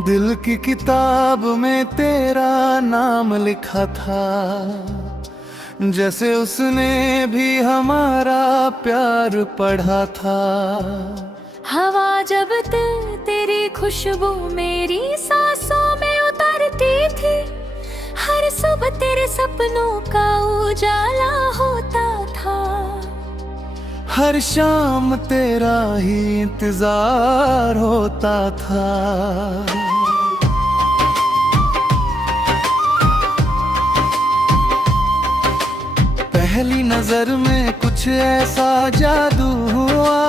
दिल की किताब में तेरा नाम लिखा था, जैसे उसने भी हमारा प्यार पढ़ा था। हवा जब तेरी खुशबू मेरी सांसों में उतरती थी, हर सुबह तेरे सपनों का उजाला होता था। हर शाम तेरा ही इंतजार होता था। पहली नजर में कुछ ऐसा जादू हुआ,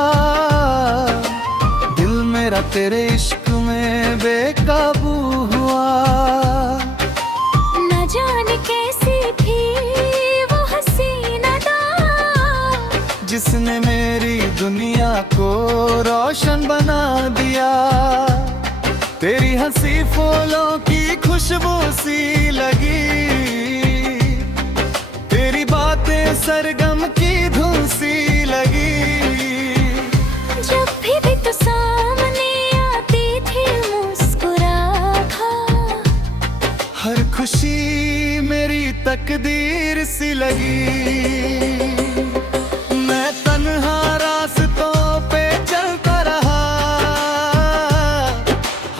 दिल मेरा तेरे इश्क में बेकाबू हुआ। न जाने कैसी थी वो हसीन अदा, जिसने मेरी दुनिया को रोशन बना दिया। तेरी हंसी फूलों की खुशबू सी लगी, तेरी बातें सरगम की धुन सी लगी। जब भी तो सामने आती थी मुस्कुरा था, हर खुशी मेरी तकदीर सी लगी। मैं तन्हा रास्तों पे चलता रहा,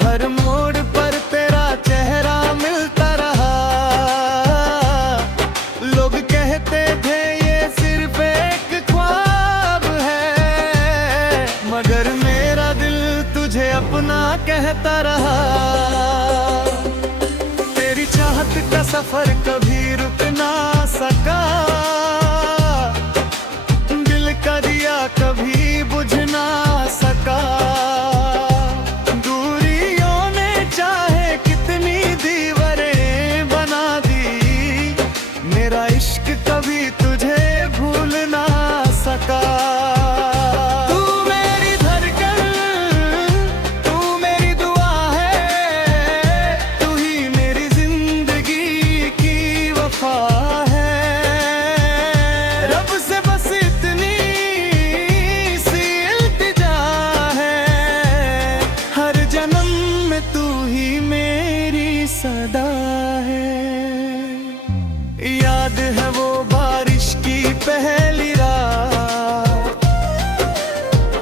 हर मोड़ पर तेरा चेहरा मिलता रहा। लोग कहते थे ये सिर्फ एक ख्वाब है, मगर मेरा दिल तुझे अपना कहता रहा। तेरी चाहत का सफर कभी रुक ना सका, दिल का दिया कभी बुझ ना सका। दूरियों ने चाहे कितनी दीवारें बना दी, मेरा इश्क कभी तुझे भूल ना सका। तू मेरी धड़कन, तू मेरी दुआ है, तू ही मेरी जिंदगी की वफा है। रब से बस इतनी सी इल्तिजा है, हर जन्म में तू ही मेरी सदा है। याद है वो बारिश की पहली रात,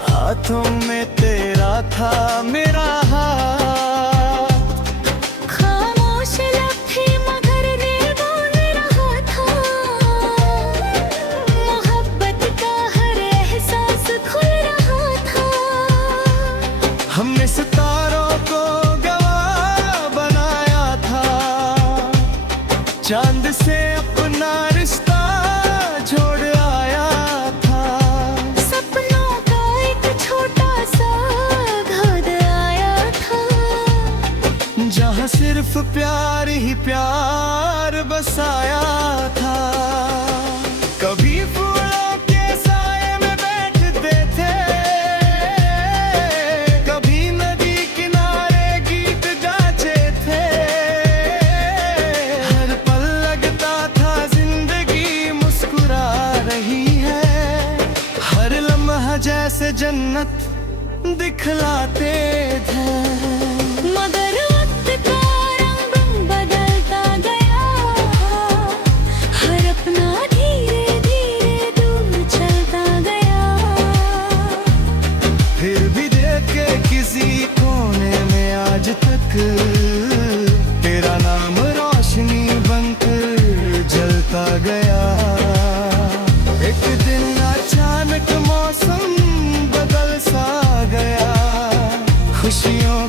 हाथों में तेरा था मेरा हाथ। खामोश लब थी मगर दिल बोल रहा था, मोहब्बत का हर एहसास खुल रहा था। हमने सितारों को गवाह बनाया था, चांद से अपना रिश्ता जोड़ आया था। सपनों का एक छोटा सा घर आया था, जहाँ सिर्फ प्यार ही प्यार बसाया था। कभी फूलों के साए में बैठते थे, कभी नदी किनारे गीत गाते थे। हर पल लगता था जिंदगी मुस्कुरा रही है, हर लम्हा जैसे जन्नत दिखलाते थे। मगर वक्त का रंग बदलता गया, हर अपना धीरे धीरे दूर चलता गया। फिर भी देखे किसी कोने में आज तक, तेरा नाम रोशनी बनकर जलता गया। एक दिन अचानक मौसम बदल सा गया, खुशियों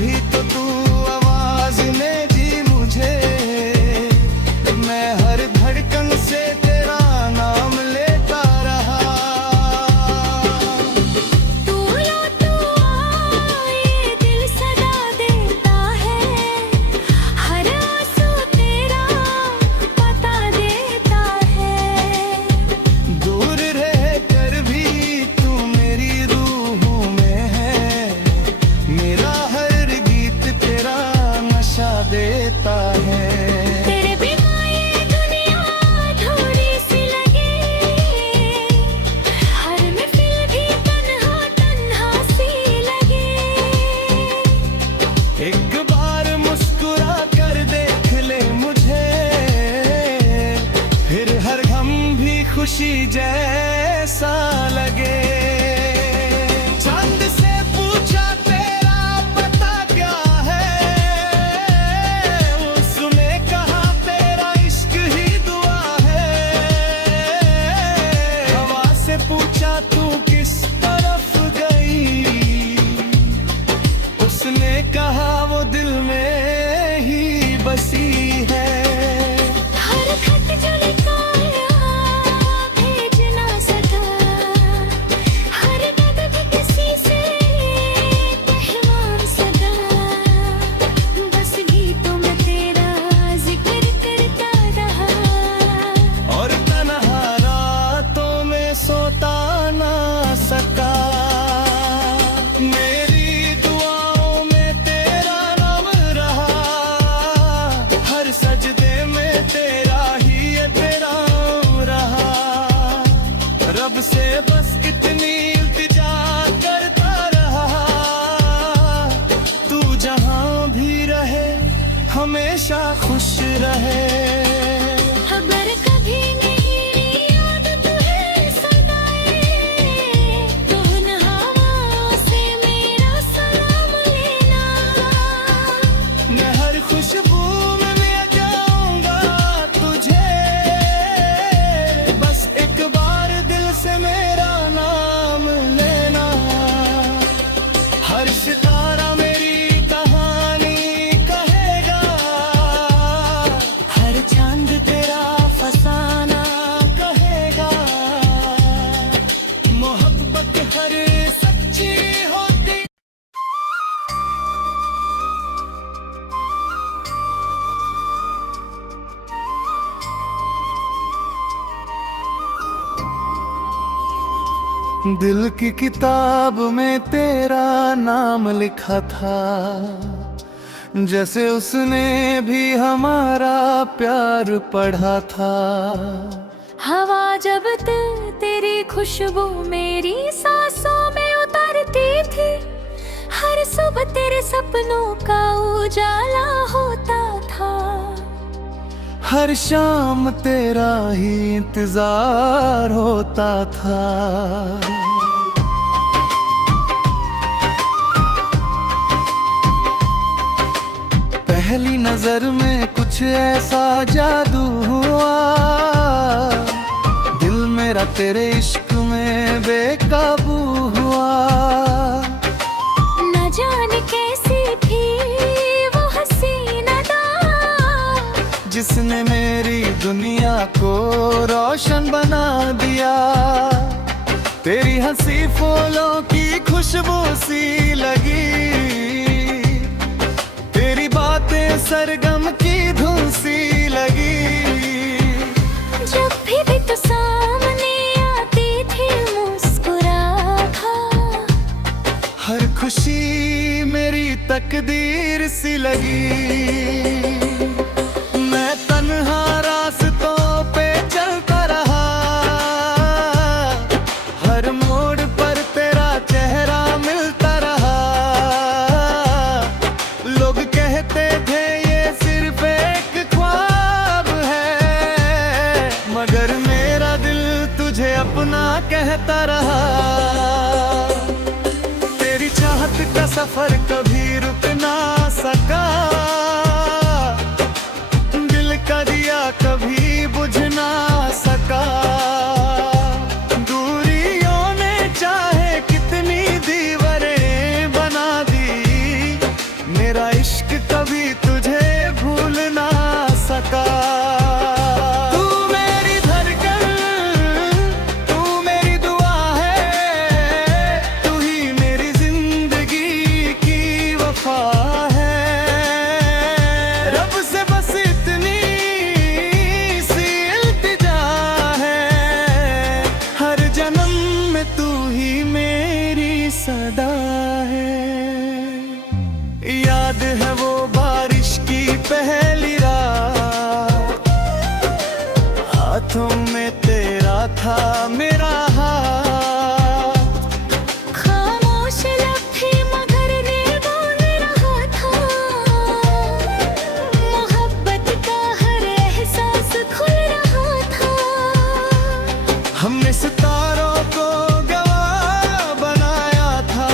भी तो तू आवाज ने जी मुझे, मैं हर धड़कन से तेरा नाम लेता रहा। तू लो तू ये दिल सदा देता है, हर आंसू तेरा पता देता है। दूर रह कर भी तू मेरी रूहों में है, मेरा हर गीत तेरा नशा देता है। तेरे बिना ये दुनिया अधूरी सी लगे, हर महफिल भी तन्हा तन्हा सी लगे। एक बार मुस्कुरा कर देख ले मुझे, फिर हर गम भी खुशी जैसा लगे। चांद से पूछा तेरा पता क्या है, उसने कहा तेरा इश्क ही दुआ है। हवा से पूछा तू किस तरफ गई, उसने कहा वो दिल में ही बसी है। हर खत जो लिखाया भेज ना सका, हर दर्द किसी से कहवान सका। बस गीतों में तेरा जिक्र करता रहा, और तन्हा रातों में सोता ना सका। मेरी दुआओं में तेरा नाम रहा, हर सजदे में तेरा ही ये तेरा रहा। रब से बस इतनी इल्तिजा करता रहा, तू जहां भी रहे हमेशा खुश रहे। अगर कभी मेरी याद तुझे सताए, तो उन हवाओं से मेरा सलाम लेना। मैं हर खुशबू में ले जाऊंगा तुझे, बस एक बार दिल से मेरा नाम लेना। हर सितारा मेरी कहानी कहेगा, हर चांद तेरा फसाना कहेगा। मोहब्बत हर सच्ची होती। दिल की किताब में तेरा नाम लिखा था, जैसे उसने भी हमारा प्यार पढ़ा था। हवा जब तेरी खुशबू मेरी सांसों में उतरती थी, हर सुबह तेरे सपनों का उजाला होता था। हर शाम तेरा ही इंतजार होता था। पहली नजर में कुछ ऐसा जादू हुआ, दिल मेरा तेरे इश्क में बेकाबू हुआ। न जाने कैसी थी वो हसीना दा, जिसने मेरी दुनिया को रोशन बना दिया। तेरी हंसी फूलों की खुशबू सी लगी, तेरी बातें सरगम की धुन सी लगी। जब भी तो सामने आती थी मुस्कुरा था, हर खुशी मेरी तकदीर सी लगी। मैं तन्हा रास्तों पे चलता रहा, हर मोड़ पर तेरा चेहरा मिलता रहा। लोग कहते थे ये सिर्फ एक ख्वाब है, मगर मेरा दिल तुझे अपना कहता रहा। तेरी चाहत का सफर कभी रुक ना सका, दिल का दिया कभी बुझ ना सका। दूरियों ने चाहे कितनी दीवारें बना दी, हाथों में तेरा था मेरा हाथ। खामोश लब थे मगर दिल बोल रहा था। मोहब्बत का हर एहसास खुल रहा था। हमने सितारों को गवाह बनाया था,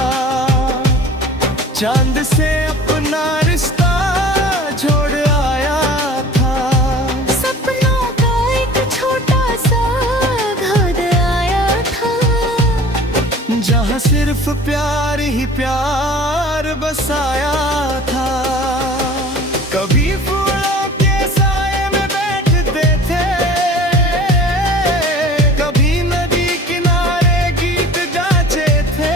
चांद से अपना रिश्ता जोड़ आया था। सपनों का एक छोटा सा घर आया था। जहाँ सिर्फ प्यार ही प्यार बसाया था। कभी फूलों के साए में बैठते थे, कभी नदी किनारे गीत गाते थे।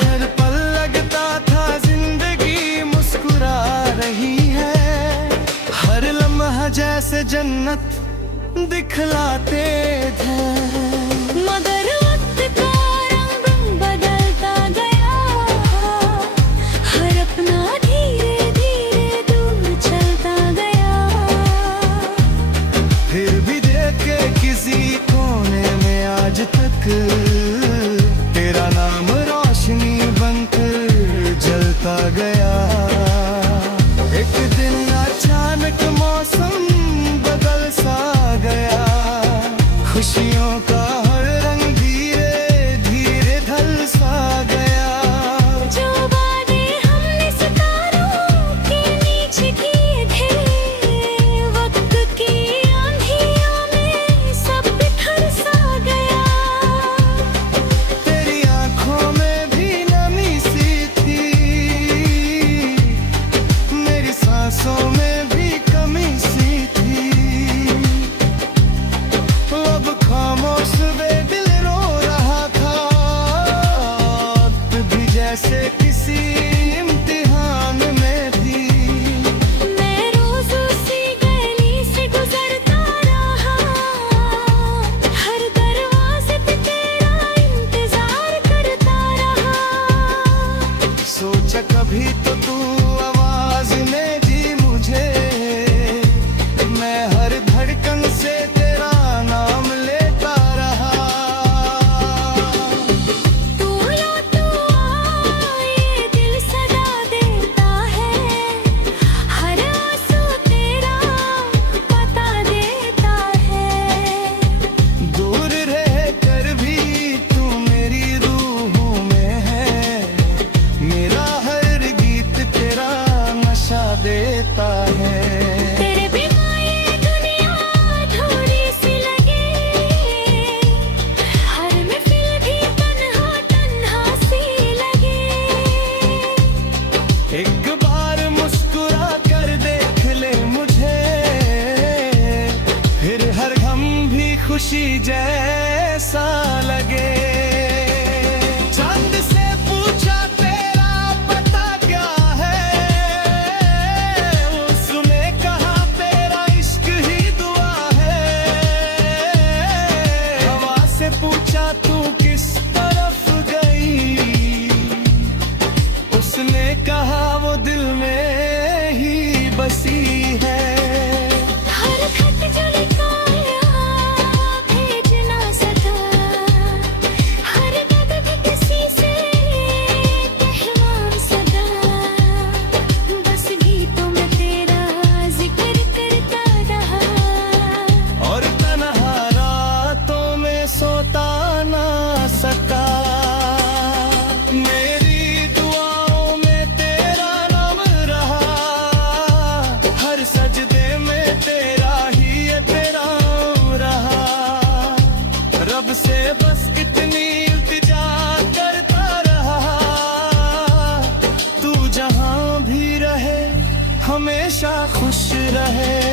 हर पल लगता था जिंदगी मुस्कुरा रही है, हर लम्हा जैसे जन्नत दिखलाते थे। मगर वक्त का रंग बदलता गया, हर अपना धीरे धीरे दूर चलता गया। फिर भी देखे किसी कोने में आज तक तेरा नाम रोशनी बनकर जलता गया। एक दिन अचानक मौसम बदल सा गया, खुशियों का हर रंग धीरे धीरे ढल सा गया। जो वादे हमने सितारों के नीचे किए थे, वक्त की आंधियों में सब बिखर सा गया। तेरी आंखों में भी नमी सी थी, मेरी सांसों में भी कमी सी थी। अब खामोश बेदिल रो रहा था, तू भी जैसे किसी इम्तिहान में थी। मैं रोज उसी गली से गुजरता रहा, हर दरवाजे पे तेरा इंतजार करता रहा। सोचा कभी तो तू आवाज ने दी मुझे, मैं हर धड़कन से तेरा नाम लेता रहा। तू लो तू आ, ये दिल सदा देता है, हर आंसू तेरा पता देता है। दूर रह कर भी तू मेरी रूहों में है, मेरा हर गीत तेरा नशा देता है। तेरे बिना ये दुनिया थोड़ी सी लगे, हर महफिल भी तन्हा तन्हा सी लगे। एक बार मुस्कुरा कर देख ले मुझे, फिर हर गम भी खुशी जैसा लगे। चांद से पूछा तेरा पता क्या है, उसने कहा तेरा इश्क ही दुआ है। हवा से पूछा तू किस तरफ गई, उसने कहा वो दिल में ही बसी है। हर खत जो लिखा भेजना सका, हर दर्द भी किसी से कहवाम सदा। बस गीतों में तेरा जिक्र करता रहा, और तन्हा रातों में सोता ना सका। मेरी दुआओं में तेरा नाम रहा, हर सजदे में तेरा ही ये तेरा रहा। रब से बस इतनी इल्तिजा करता रहा, तू जहां भी रहे हमेशा खुश रहे।